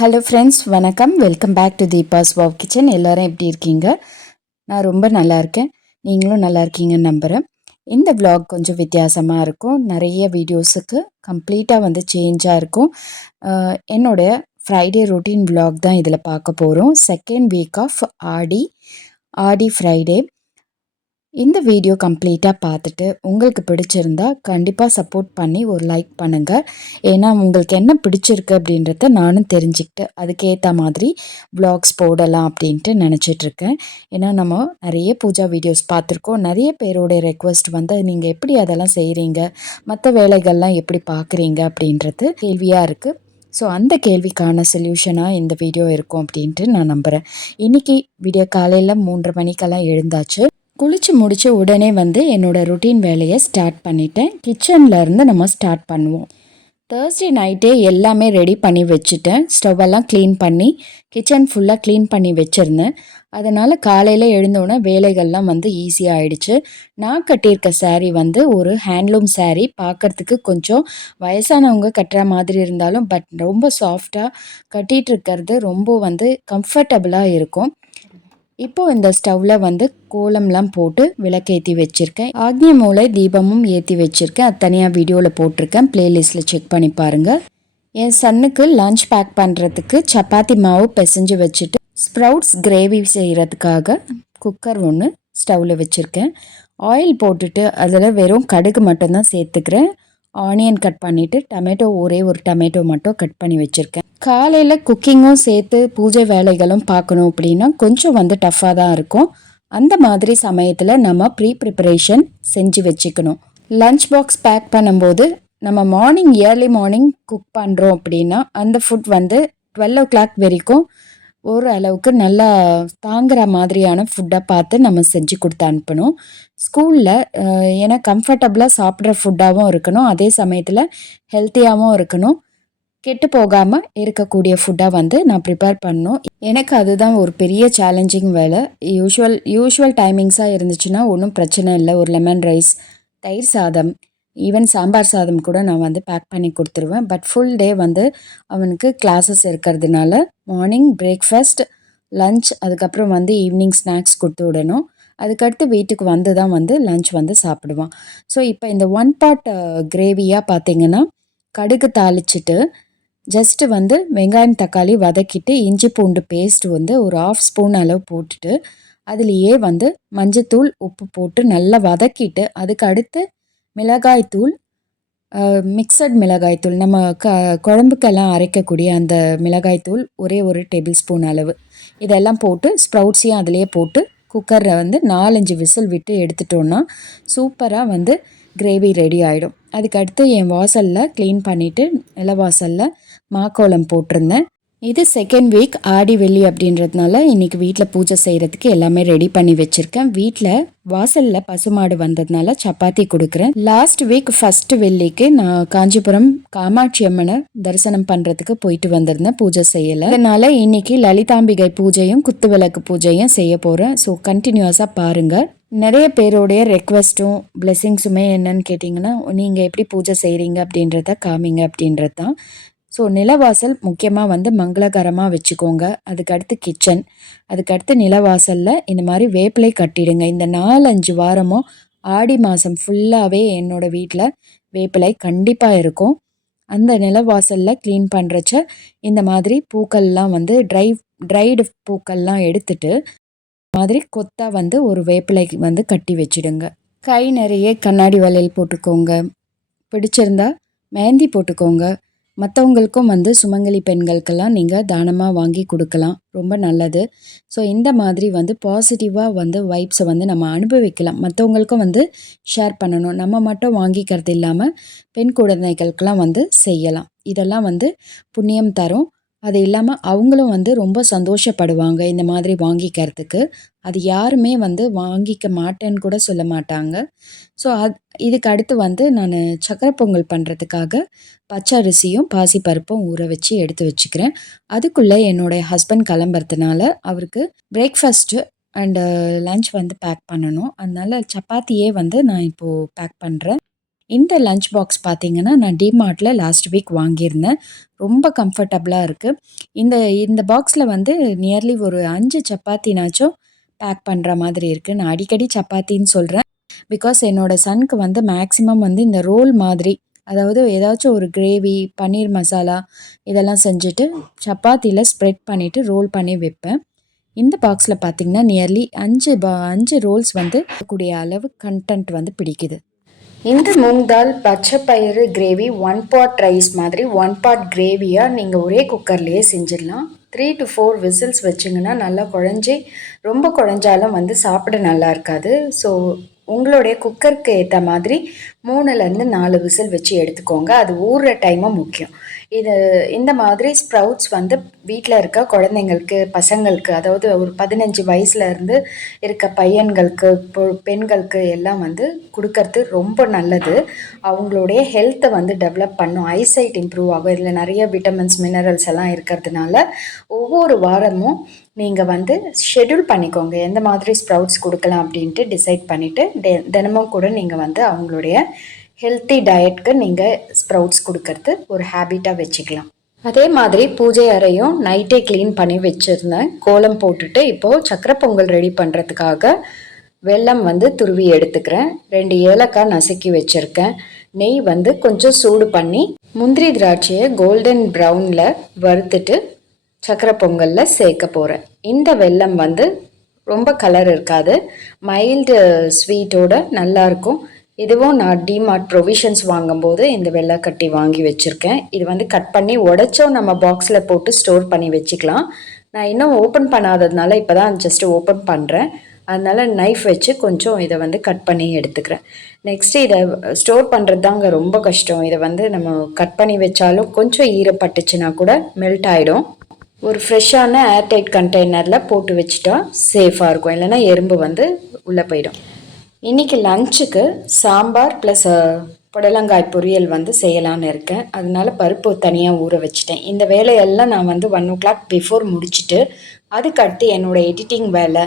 Hello friends வணக்கம். Welcome back to Deepa's wow kitchen எல்லோரும் எப்படி இருக்கீங்க? நான் ரொம்ப நல்லா இருக்கேன். நீங்களும் நல்லா இருக்கீங்கன்னு நம்புகிறேன் இந்த விலாக் கொஞ்சம் வித்தியாசமாக இருக்கும். நிறைய வீடியோஸுக்கு கம்ப்ளீட்டாக வந்து சேஞ்சாக இருக்கும். என்னோடய ஃப்ரைடே ரொட்டீன் விலாக் தான் இதில் பார்க்க போகிறோம் second week of Aadi. Aadi Friday இந்த வீடியோ கம்ப்ளீட்டாக பார்த்துட்டு உங்களுக்கு பிடிச்சிருந்தா கண்டிப்பாக சப்போர்ட் பண்ணி ஒரு லைக் பண்ணுங்கள் ஏன்னா உங்களுக்கு என்ன பிடிச்சிருக்கு அப்படின்றத நானும் தெரிஞ்சுக்கிட்டு அதுக்கேற்ற மாதிரி வ்ளாக்ஸ் போடலாம் அப்படின்ட்டு நினச்சிட்ருக்கேன். ஏன்னா நம்ம நிறைய பூஜா வீடியோஸ் பார்த்துருக்கோம். நிறைய பேரோடைய ரெக்வஸ்ட் வந்து நீங்கள் எப்படி அதெல்லாம் செய்கிறீங்க மற்ற வேலைகள்லாம் எப்படி பார்க்குறீங்க? அப்படின்றது கேள்வியாக இருக்குது ஸோ அந்த கேள்விக்கான சொல்யூஷனாக இந்த வீடியோ இருக்கும் அப்படின்ட்டு நான் நம்புகிறேன் இன்றைக்கி வீடியோ காலையில் மூன்று மணிக்கெல்லாம் எழுந்தாச்சு. குளிச்சு முடித்து உடனே வந்து என்னோட ருட்டீன் வேலையை ஸ்டார்ட் பண்ணிட்டேன். கிச்சன்லேருந்து நம்ம ஸ்டார்ட் பண்ணுவோம். தேர்ஸ்டே நைட்டே எல்லாமே ரெடி பண்ணி வச்சுட்டேன். ஸ்டவ் எல்லாம் க்ளீன் பண்ணி கிச்சன் ஃபுல்லாக க்ளீன் பண்ணி வச்சுருந்தேன். அதனால் காலையில் எழுந்தோடனே வேலைகள்லாம் வந்து ஈஸியாக ஆயிடுச்சு. நான் கட்டியிருக்க சாரீ வந்து ஒரு ஹேண்ட்லூம் சாரீ பார்க்கறதுக்கு கொஞ்சம் வயசானவங்க கட்டுற மாதிரி இருந்தாலும் பட் ரொம்ப சாஃப்டாக கட்டிகிட்டு இருக்கிறது ரொம்ப வந்து கம்ஃபர்டபுளாக இருக்கும். இப்போ இந்த ஸ்டவ்வில் வந்து கோலம்லாம் போட்டு விளக்கேற்றி வச்சுருக்கேன். ஆக்னிய மூலை தீபமும் ஏற்றி வச்சுருக்கேன். அது தனியாக வீடியோவில் போட்டிருக்கேன். பிளேலிஸ்ட்டில் செக் பண்ணி பாருங்கள் என் சன்னுக்கு லஞ்ச் பேக் பண்ணுறதுக்கு சப்பாத்தி மாவு பிசைஞ்சு வச்சுட்டு ஸ்ப்ரவுட்ஸ் கிரேவி செய்கிறதுக்காக குக்கர் ஒன்று ஸ்டவ்வில் வச்சுருக்கேன். ஆயில் போட்டுட்டு அதில் வெறும் கடுகு மட்டும்தான் சேர்த்துக்கிறேன். ஆனியன் கட் பண்ணிவிட்டு டமேட்டோ ஒரே ஒரு டமேட்டோ மட்டும் கட் பண்ணி வச்சுருக்கேன். காலையில் குக்கிங்கும் சேர்த்து பூஜை வேலைகளும் பார்க்கணும் அப்படின்னா கொஞ்சம் வந்து டஃப்பாக தான் இருக்கும். அந்த மாதிரி சமயத்தில் நம்ம ப்ரீ ப்ரிப்பரேஷன் செஞ்சு வச்சுக்கணும். லஞ்ச் பாக்ஸ் பேக் பண்ணும்போது நம்ம மார்னிங் இயர்லி மார்னிங் குக் பண்ணுறோம் அப்படின்னா அந்த ஃபுட் வந்து டுவெல் ஓ கிளாக் வரைக்கும் ஓரளவுக்கு நல்லா தாங்குற மாதிரியான ஃபுட்டாக பார்த்து நம்ம செஞ்சு கொடுத்து அனுப்பணும். ஸ்கூலில் ஏன்னா கம்ஃபர்டபுளாக சாப்பிட்ற ஃபுட்டாகவும் இருக்கணும். அதே சமயத்தில் ஹெல்த்தியாகவும் இருக்கணும். கெட்டு போகாமல் இருக்கக்கூடிய ஃபுட்டாக வந்து நான் ப்ரிப்பேர் பண்ணணும். எனக்கு அதுதான் ஒரு பெரிய சேலஞ்சிங் வேலை. யூஷுவல் யூஷுவல் டைமிங்ஸாக இருந்துச்சுன்னா ஒன்றும் பிரச்சனை இல்லை. ஒரு லெமன் ரைஸ் தயிர் சாதம் ஈவன் சாம்பார் சாதம் கூட நான் வந்து பேக் பண்ணி கொடுத்துருவேன். பட் ஃபுல் டே வந்து அவனுக்கு கிளாஸஸ் இருக்கிறதுனால மார்னிங் பிரேக்ஃபாஸ்ட் லஞ்ச் அதுக்கப்புறம் வந்து ஈவினிங் ஸ்நாக்ஸ் கொடுத்து விடணும். அதுக்கடுத்து வீட்டுக்கு வந்து தான் வந்து லஞ்ச் வந்து சாப்பிடுவான். ஸோ இப்போ இந்த ஒன் uh, பாட் கிரேவியாக பார்த்தீங்கன்னா கடுகு தாளிச்சிட்டு ஜஸ்ட்டு வந்து வெங்காயம் தக்காளி வதக்கிட்டு இஞ்சி பூண்டு பேஸ்ட் வந்து ஒரு ஆஃப் ஸ்பூன் அளவு போட்டுட்டு அதுலேயே வந்து மஞ்சத்தூள் உப்பு போட்டு நல்லா வதக்கிட்டு அதுக்கு அடுத்து மிளகாய்த்தூள் மிக்சட் மிளகாய்த்தூள். நம்ம க குழம்புக்கெல்லாம் அரைக்கக்கூடிய அந்த மிளகாய்த்தூள் ஒரே ஒரு டேபிள் ஸ்பூன் அளவு. இதெல்லாம் போட்டு ஸ்ப்ரவுட்ஸையும் அதிலேயே போட்டு குக்கரில் வந்து நாலஞ்சு விசில் விட்டு எடுத்துட்டோன்னா சூப்பராக வந்து கிரேவி ரெடி ஆகிடும் அதுக்கடுத்து என் வாசலில் க்ளீன் பண்ணிவிட்டு நில வாசலில் மாக்கோலம் போட்டிருந்தேன். இது செகண்ட் வீக் ஆடி வெள்ளி அப்படின்றதுனால இன்னைக்கு வீட்டில் பூஜை செய்கிறதுக்கு எல்லாமே ரெடி பண்ணி வச்சுருக்கேன். வீட்டில் வாசலில் பசுமாடு வந்ததுனால சப்பாத்தி கொடுக்குறேன். லாஸ்ட் வீக் ஃபர்ஸ்ட் வெள்ளிக்கு நான் காஞ்சிபுரம் காமாட்சி அம்மனை தரிசனம் பண்ணுறதுக்கு போயிட்டு வந்திருந்தேன் பூஜை செய்யலை. அதனால இன்னைக்கு லலிதாம்பிகை பூஜையும் குத்துவிளக்கு பூஜையும் செய்ய போகிறேன் ஸோ கண்டினியூஸாக பாருங்கள் நிறைய பேருடைய ரெக்வஸ்ட்டும் பிளெஸ்ஸிங்ஸுமே என்னன்னு கேட்டிங்கன்னா நீங்கள் எப்படி பூஜை செய்கிறீங்க அப்படின்றத காமிங்க அப்படின்றது தான் ஸோ நிலவாசல் முக்கியமாக வந்து மங்களகரமாக வச்சுக்கோங்க. அதுக்கடுத்து கிச்சன் அதுக்கடுத்து நிலவாசலில் இந்த மாதிரி வேப்பிலை கட்டிடுங்க. இந்த நாலஞ்சு வாரமும் ஆடி மாதம் ஃபுல்லாகவே என்னோடய வீட்டில் வேப்பிலை கண்டிப்பாக இருக்கும். அந்த நிலவாசலில் க்ளீன் பண்ணுறச்ச இந்த மாதிரி பூக்கள்லாம் வந்து ட்ரை ட்ரைடு பூக்கள்லாம் எடுத்துட்டு மாதிரி கொத்தாக வந்து ஒரு வேப்பிலைக்கு வந்து கட்டி வச்சிடுங்க. கை நிறைய கண்ணாடி வளையல் போட்டுக்கோங்க. பிடிச்சிருந்தா மெஹந்தி போட்டுக்கோங்க. மற்றவங்களுக்கும் வந்து சுமங்கலி பெண்களுக்கெல்லாம் நீங்கள் தானமாக வாங்கி கொடுக்கலாம். ரொம்ப நல்லது. ஸோ இந்த மாதிரி வந்து பாசிட்டிவாக வந்து வைப்ஸை வந்து நம்ம அனுபவிக்கலாம். மற்றவங்களுக்கும் வந்து ஷேர் பண்ணணும். நம்ம மட்டும் வாங்கிக்கிறது இல்லாமல் பெண் குழந்தைகளுக்கெல்லாம் வந்து செய்யலாம். இதெல்லாம் வந்து புண்ணியம் தரும். அது இல்லாமல் அவங்களும் வந்து ரொம்ப சந்தோஷப்படுவாங்க இந்த மாதிரி வாங்கிக்கிறதுக்கு. அது யாருமே வந்து வாங்கிக்க மாட்டேன்னு கூட சொல்ல மாட்டாங்க. ஸோ அது இதுக்கு அடுத்து வந்து நான் சக்கரை பொங்கல் பண்ணுறதுக்காக பச்சை அரிசியும் பாசிப்பருப்பும் ஊற வச்சு எடுத்து வச்சுக்கிறேன். அதுக்குள்ளே என்னுடைய ஹஸ்பண்ட் கிளம்புறதுனால அவருக்கு பிரேக்ஃபாஸ்ட்டு அண்டு லஞ்ச் வந்து பேக் பண்ணணும். அதனால சப்பாத்தியே வந்து நான் இப்போது பேக் பண்ணுறேன் இந்த லஞ்ச் பாக்ஸ் பார்த்தீங்கன்னா நான் டிமார்ட்டில் லாஸ்ட் வீக் வாங்கியிருந்தேன். ரொம்ப கம்ஃபர்டபுளாக இருக்குது இந்த இந்த பாக்ஸில் வந்து நியர்லி ஒரு அஞ்சு சப்பாத்தினாச்சும் பேக் பண்ணுற மாதிரி இருக்குது நான் அடிக்கடி சப்பாத்தின்னு சொல்கிறேன் பிகாஸ் என்னோடய சனுக்கு வந்து மேக்ஸிமம் வந்து இந்த ரோல் மாதிரி அதாவது ஏதாச்சும் ஒரு கிரேவி பன்னீர் மசாலா இதெல்லாம் செஞ்சுட்டு சப்பாத்தியில் ஸ்ப்ரெட் பண்ணிவிட்டு ரோல் பண்ணி வைப்பேன். இந்த பாக்ஸில் பார்த்திங்கன்னா நியர்லி அஞ்சு பா அஞ்சு ரோல்ஸ் வந்து கூடிய அளவு கண்டென்ட் வந்து பிடிக்குது. இந்த மூங் தால் பச்சை பயிறு கிரேவி ஒன் பாட் ரைஸ் மாதிரி ஒன் பாட் கிரேவியாக நீங்கள் ஒரே குக்கர்லேயே செஞ்சிடலாம். த்ரீ டு ஃபோர் விசில்ஸ் வச்சிங்கன்னா நல்லா குழஞ்சி ரொம்ப குழஞ்சாலும் வந்து சாப்பிட நல்லா இருக்காது. ஸோ உங்களுடைய குக்கருக்கு ஏற்ற மாதிரி மூணுலேருந்து நாலு விசில் வச்சு எடுத்துக்கோங்க. அது ஊறுற டைமும் முக்கியம். இது இந்த மாதிரி ஸ்ப்ரவுட்ஸ் வந்து வீட்டில் இருக்க குழந்தைங்களுக்கு பசங்களுக்கு அதாவது ஒரு பதினஞ்சு வயசுலேருந்து இருக்க பையன்களுக்கு பெண்களுக்கு எல்லாம் வந்து கொடுக்கறது ரொம்ப நல்லது. அவங்களுடைய ஹெல்த்தை வந்து டெவலப் பண்ணும். ஐசைட் இம்ப்ரூவ் ஆகும். இதில் நிறைய விட்டமின்ஸ் மினரல்ஸ் எல்லாம் இருக்கிறதுனால ஒவ்வொரு வாரமும் நீங்கள் வந்து ஷெட்யூல் பண்ணிக்கோங்க. எந்த மாதிரி ஸ்ப்ரவுட்ஸ் கொடுக்கலாம் அப்படின்ட்டு டிசைட் பண்ணிவிட்டு டெ தினமும் கூட நீங்கள் வந்து அவங்களுடைய ஹெல்த்தி டயட்க்கு நீங்கள் ஸ்ப்ரவுட்ஸ் கொடுக்கறது ஒரு ஹேபிட்டாக வச்சுக்கலாம். அதே மாதிரி பூஜை அறையும் நைட்டே க்ளீன் பண்ணி வச்சுருந்தேன். கோலம் போட்டுட்டு இப்போது சக்கரை பொங்கல் ரெடி பண்ணுறதுக்காக வெல்லம் வந்து துருவி எடுத்துக்கிறேன். ரெண்டு ஏலக்காய் நசுக்கி வச்சுருக்கேன். நெய் வந்து கொஞ்சம் சூடு பண்ணி முந்திரி திராட்சையை கோல்டன் ப்ரௌனில் வறுத்துட்டு சக்கரை பொங்கலில் சேர்க்க போகிறேன் இந்த வெல்லம் வந்து ரொம்ப கலர் இருக்காது. மைல்டு ஸ்வீட்டோட நல்லாயிருக்கும் இதுவும் நான் டிமார்ட் ப்ரொவிஷன்ஸ் வாங்கும்போது இந்த வெள்ளை கட்டி வாங்கி வச்சுருக்கேன். இது வந்து கட் பண்ணி உடச்சோ நம்ம பாக்ஸில் போட்டு ஸ்டோர் பண்ணி வச்சுக்கலாம். நான் இன்னும் ஓப்பன் பண்ணாததுனால இப்போ தான் ஜஸ்ட்டு ஓப்பன் பண்ணுறேன் அதனால் நைஃப் வச்சு கொஞ்சம் இதை வந்து கட் பண்ணி எடுத்துக்கிறேன். நெக்ஸ்ட்டு இதை ஸ்டோர் பண்ணுறது தாங்க ரொம்ப கஷ்டம். இதை வந்து நம்ம கட் பண்ணி வச்சாலும் கொஞ்சம் ஈரப்பட்டுச்சுன்னா கூட மெல்ட் ஆகிடும் ஒரு ஃப்ரெஷ்ஷான ஏர்டைட் கண்டெய்னரில் போட்டு வச்சுட்டா சேஃபாக இருக்கும். இல்லைன்னா எறும்பு வந்து உள்ளே போயிடும். இன்றைக்கி லஞ்சுக்கு சாம்பார் ப்ளஸ் புடலங்காய் பொரியல் வந்து செய்யலான்னு இருக்கேன். அதனால பருப்பு தனியாக ஊற வச்சுட்டேன். இந்த வேலையெல்லாம் நான் வந்து ஒன் ஓ கிளாக் பிஃபோர் முடிச்சுட்டு அதுக்கடுத்து என்னோடய எடிட்டிங் வேலை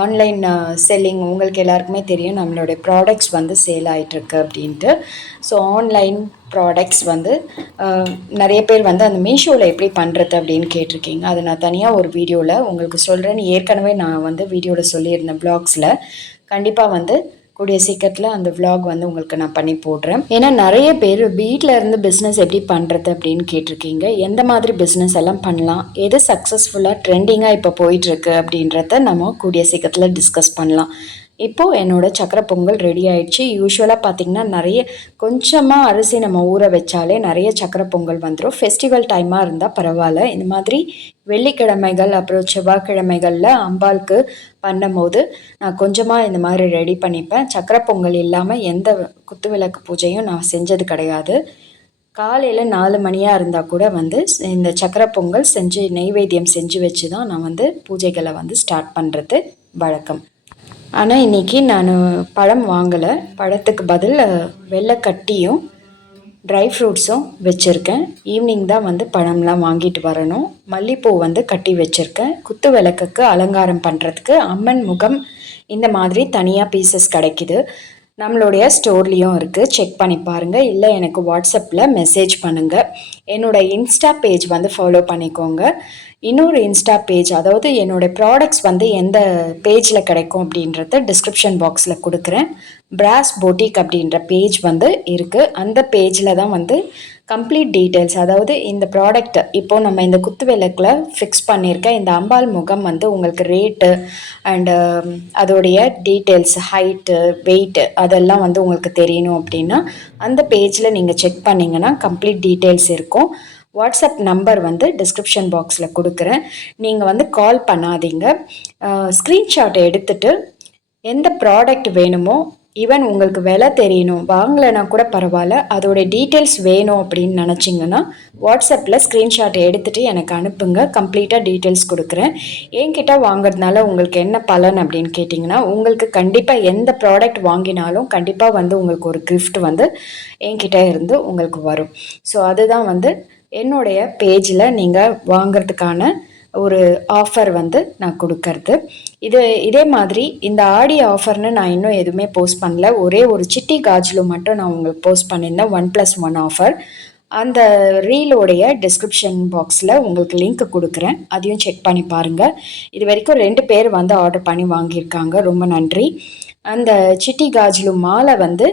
ஆன்லைன் செல்லிங் uh, உங்களுக்கு எல்லாருக்குமே தெரியும் நம்மளுடைய ப்ராடக்ட்ஸ் வந்து சேல் ஆகிட்டுருக்கு அப்படின்ட்டு. ஸோ ஆன்லைன் ப்ராடக்ட்ஸ் வந்து uh, நிறைய பேர் வந்து அந்த மீஷோவில் எப்படி பண்ணுறது அப்படின்னு கேட்டிருக்கீங்க. அது நான் தனியாக ஒரு வீடியோவில் உங்களுக்கு சொல்கிறேன்னு ஏற்கனவே நான் வந்து வீடியோவில் சொல்லியிருந்தேன் ப்ளாக்ஸில் கண்டிப்பாக வந்து கூடிய சீக்கிரத்தில் அந்த விலாக் வந்து உங்களுக்கு நான் பண்ணி போடுறேன். ஏன்னா நிறைய பேர் வீட்டில் இருந்து பிஸ்னஸ் எப்படி பண்ணுறது அப்படின்னு கேட்டிருக்கீங்க. எந்த மாதிரி பிஸ்னஸ் எல்லாம் பண்ணலாம்? எது சக்ஸஸ்ஃபுல்லாக ட்ரெண்டிங்காக இப்போ போயிட்டுருக்கு அப்படின்றத நம்ம கூடிய சீக்கிரத்தில் டிஸ்கஸ் பண்ணலாம். இப்போது என்னோடய சக்கரை பொங்கல் ரெடி ஆயிடுச்சு. யூஸ்வலாக பார்த்திங்கன்னா நிறைய கொஞ்சமாக அரிசி நம்ம ஊற வச்சாலே நிறைய சக்கரை பொங்கல் வந்துடும் ஃபெஸ்டிவல் டைமாக இருந்தால் பரவாயில்ல. இந்த மாதிரி வெள்ளிக்கிழமைகள் அப்புறம் செவ்வாய்க்கிழமைகளில் அம்பாளுக்கு பண்ணும்போது நான் கொஞ்சமாக இந்த மாதிரி ரெடி பண்ணிப்பேன். சக்கரை பொங்கல் இல்லாமல் எந்த குத்து விளக்கு பூஜையும் நான் செஞ்சது கிடையாது. காலையில் நாலு மணியாக இருந்தால் கூட வந்து இந்த சக்கரை பொங்கல் செஞ்சு நெய்வேத்தியம் செஞ்சு வச்சு தான் நான் வந்து பூஜைகளை வந்து ஸ்டார்ட் பண்ணுறது வழக்கம். ஆனால் இன்றைக்கி நான் பழம் வாங்கலை. பழத்துக்கு பதில் வெள்ளைக்கட்டியும் ட்ரை ஃப்ரூட்ஸும் வச்சுருக்கேன். ஈவினிங் தான் வந்து பழம்லாம் வாங்கிட்டு வரணும். மல்லிப்பூ வந்து கட்டி வச்சுருக்கேன். குத்து விளக்குக்கு அலங்காரம் பண்ணுறதுக்கு அம்மன் முகம் இந்த மாதிரி தனியாக பீசஸ் கிடைக்கிது. நம்மளுடைய ஸ்டோர்லேயும் இருக்குது செக் பண்ணி பாருங்கள் இல்லை எனக்கு வாட்ஸ்அப்பில் மெசேஜ் பண்ணுங்கள் என்னோடய இன்ஸ்டா பேஜ் வந்து ஃபாலோ பண்ணிக்கோங்க. இன்னொரு இன்ஸ்டா பேஜ் அதாவது என்னோடய ப்ராடக்ட்ஸ் வந்து எந்த பேஜில் கிடைக்கும் அப்படின்றத டிஸ்கிரிப்ஷன் பாக்ஸில் கொடுக்குறேன். பிராஸ் போட்டிக் அப்படின்ற பேஜ் வந்து இருக்குது அந்த பேஜில் தான் வந்து கம்ப்ளீட் டீட்டெயில்ஸ் அதாவது இந்த ப்ராடக்ட் இப்போது நம்ம இந்த குத்து விளக்கில் ஃபிக்ஸ் பண்ணியிருக்க இந்த அம்பாள் முகம் வந்து உங்களுக்கு ரேட்டு அண்டு um, அதோடைய டீட்டெயில்ஸ் ஹைட்டு வெயிட்டு அதெல்லாம் வந்து உங்களுக்கு தெரியணும் அப்படின்னா அந்த பேஜில் நீங்கள் செக் பண்ணிங்கன்னா கம்ப்ளீட் டீட்டெயில்ஸ் இருக்கும். வாட்ஸ்அப் நம்பர் வந்து டிஸ்கிரிப்ஷன் பாக்ஸில் கொடுக்குறேன். நீங்கள் வந்து கால் பண்ணாதீங்க. ஸ்க்ரீன்ஷாட்டை எடுத்துகிட்டு எந்த ப்ராடக்ட் வேணுமோ ஈவன் உங்களுக்கு விலை தெரியணும். வாங்கலைன்னா கூட பரவாயில்ல. அதோட டீட்டெயில்ஸ் வேணும் அப்படின்னு நினச்சிங்கன்னா வாட்ஸ்அப்பில் ஸ்க்ரீன்ஷாட் எடுத்துகிட்டு எனக்கு அனுப்புங்க. கம்ப்ளீட்டாக டீட்டெயில்ஸ் கொடுக்குறேன். என்கிட்ட வாங்குறதுனால உங்களுக்கு என்ன பலன் அப்படின்னு கேட்டிங்கன்னா உங்களுக்கு கண்டிப்பாக எந்த ப்ராடக்ட் வாங்கினாலும் கண்டிப்பாக வந்து உங்களுக்கு ஒரு கிஃப்ட் வந்து என்கிட்ட இருந்து உங்களுக்கு வரும். ஸோ அதுதான் வந்து என்னுடைய பேஜில் நீங்கள் வாங்கிறதுக்கான ஒரு ஆஃபர் வந்து நான் கொடுக்கறது. இது இதே மாதிரி இந்த ஆடி ஆஃபர்னு நான் இன்னும் எதுவுமே போஸ்ட் பண்ணல. ஒரே ஒரு சிட்டி காஜ்லு மட்டும் நான் உங்களுக்கு போஸ்ட் பண்ணியிருந்தேன். One plus one offer. அந்த ரீலோடைய டிஸ்கிரிப்ஷன் பாக்ஸில் உங்களுக்கு லிங்க் கொடுக்குறேன். அதையும் செக் பண்ணி பாருங்கள் இது வரைக்கும் ரெண்டு பேர் வந்து ஆர்டர் பண்ணி வாங்கியிருக்காங்க. ரொம்ப நன்றி. அந்த சிட்டி காஜ்லு மாலை வந்து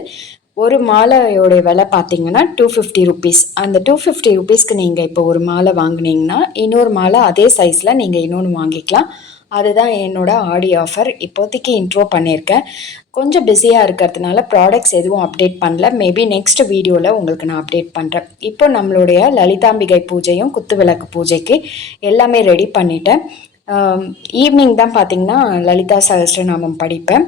ஒரு மாலையோடைய விலை பார்த்தீங்கன்னா டூ ஃபிஃப்டி ருபீஸ் அந்த டூ ஃபிஃப்டி ருபீஸ்க்கு நீங்கள் இப்போ ஒரு மாலை வாங்கினீங்கன்னா இன்னொரு மாலை அதே சைஸில் நீங்கள் இன்னொன்று வாங்கிக்கலாம். அதுதான் என்னோட ஆடி ஆஃபர் இப்போதைக்கு இன்ட்ரோ பண்ணியிருக்கேன். கொஞ்சம் பிஸியாக இருக்கிறதுனால ப்ராடக்ட்ஸ் எதுவும் அப்டேட் பண்ணல. மேபி நெக்ஸ்ட் வீடியோவில் உங்களுக்கு நான் அப்டேட் பண்ணுறேன் இப்போ நம்மளுடைய லலிதாம்பிகை பூஜையும் குத்துவிளக்கு பூஜைக்கு எல்லாமே ரெடி பண்ணிட்டேன். ஈவினிங் தான் பார்த்திங்கன்னா லலிதா சகஸ்ரநாமம் படிப்பேன்.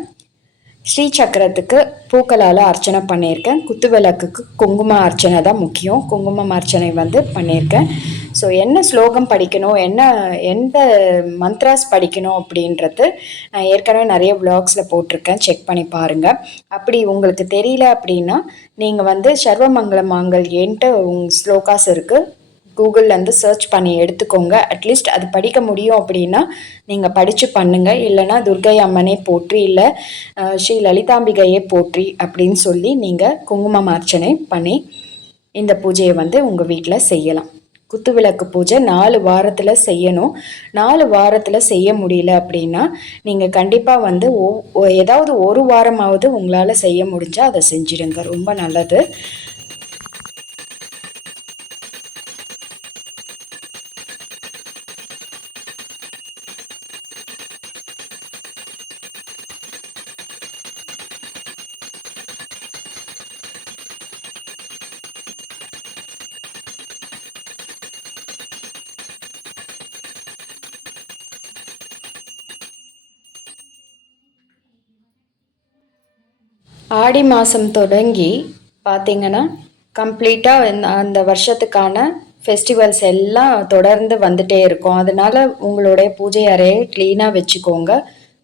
ஸ்ரீ சக்கரத்துக்கு பூக்களால் அர்ச்சனை பண்ணியிருக்கேன். குத்து விளக்குக்கு குங்கும அர்ச்சனை தான் முக்கியம். குங்குமம் அர்ச்சனை வந்து பண்ணியிருக்கேன். ஸோ என்ன ஸ்லோகம் படிக்கணும்? என்ன எந்த மந்த்ராஸ் படிக்கணும் அப்படின்றது நான் ஏற்கனவே நிறைய விளாக்ஸில் போட்டிருக்கேன். செக் பண்ணி பாருங்கள் அப்படி உங்களுக்கு தெரியல அப்படின்னா நீங்கள் வந்து சர்வமங்கல மாங்கல் ஏன்ட்டு உங் ஸ்லோகாஸ் இருக்குது கூகுள்லேருந்து சர்ச் பண்ணி எடுத்துக்கோங்க. அட்லீஸ்ட் அது படிக்க முடியும் அப்படின்னா நீங்கள் படித்து பண்ணுங்கள் இல்லைனா துர்கை அம்மனே போற்றி இல்லை ஸ்ரீ லலிதாம்பிகையே போற்றி அப்படின்னு சொல்லி நீங்கள் குங்குமம் அர்ச்சனை பண்ணி இந்த பூஜையை வந்து உங்கள் வீட்டில் செய்யலாம். குத்துவிளக்கு பூஜை நாலு வாரத்தில் செய்யணும். நாலு வாரத்தில் செய்ய முடியல அப்படின்னா நீங்கள் கண்டிப்பாக வந்து ஓ ஏதாவது ஒரு வாரமாவது உங்களால் செய்ய முடிஞ்சால் அதை செஞ்சிடுங்க. ரொம்ப நல்லது. ஆடி மாதம் தொடங்கி பார்த்திங்கன்னா கம்ப்ளீட்டாக அந்த வருஷத்துக்கான ஃபெஸ்டிவல்ஸ் எல்லாம் தொடர்ந்து வந்துட்டே இருக்கும். அதனால் உங்களுடைய பூஜை அறையை க்ளீனாக வச்சுக்கோங்க.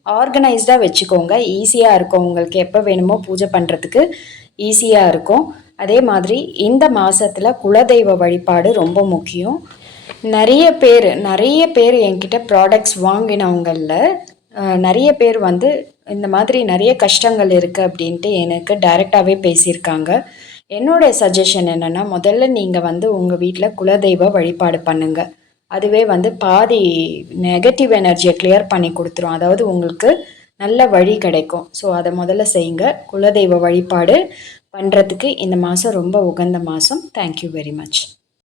ஆர்கனைஸ்டாக வச்சுக்கோங்க. ஈஸியாக இருக்கும். உங்களுக்கு எப்போ வேணுமோ பூஜை பண்ணுறதுக்கு ஈஸியாக இருக்கும். அதே மாதிரி இந்த மாதத்தில் குலதெய்வ வழிபாடு ரொம்ப முக்கியம். நிறைய பேர் நிறைய பேர் என்கிட்ட ப்ராடக்ட்ஸ் வாங்கினவங்களில் நிறைய பேர் வந்து இந்த மாதிரி நிறைய கஷ்டங்கள் இருக்குது அப்படின்ட்டு எனக்கு டைரெக்டாகவே பேசியிருக்காங்க. என்னோடய சஜஷன் என்னென்னா முதல்ல நீங்கள் வந்து உங்கள் வீட்டில் குலதெய்வ வழிபாடு பண்ணுங்கள் அதுவே வந்து பாதி நெகட்டிவ் எனர்ஜியை கிளியர் பண்ணி கொடுத்துரும். அதாவது உங்களுக்கு நல்ல வழி கிடைக்கும். ஸோ அதை முதல்ல செய்யுங்க. குலதெய்வ வழிபாடு பண்ணுறதுக்கு இந்த மாதம் ரொம்ப உகந்த மாதம் தேங்க்யூ வெரி மச்